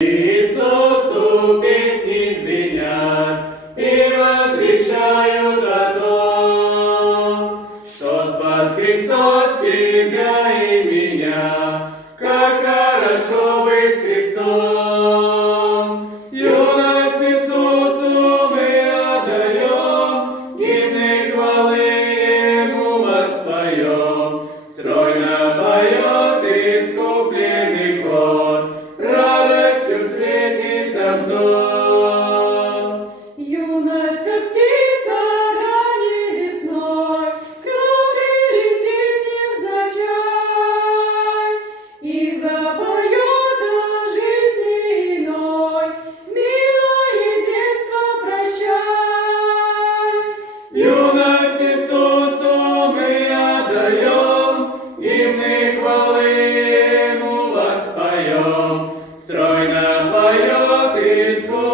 Иисусу песни звенят и возвещают о том, что спас Христос тебя и меня, как хорошо быть с Христом. Юность Иисусу мы отдаем, гимны хвалы Ему воспоем, стройно поет искупленный хор, радостью светится взор. Юность, как птица, ранней весной, к нам прилетит невзначай и запоет о жизни иной, милое детство прощай. Юность Иисусу мы отдаем, гимны хвалы Ему воспоем, стройно поет искупленный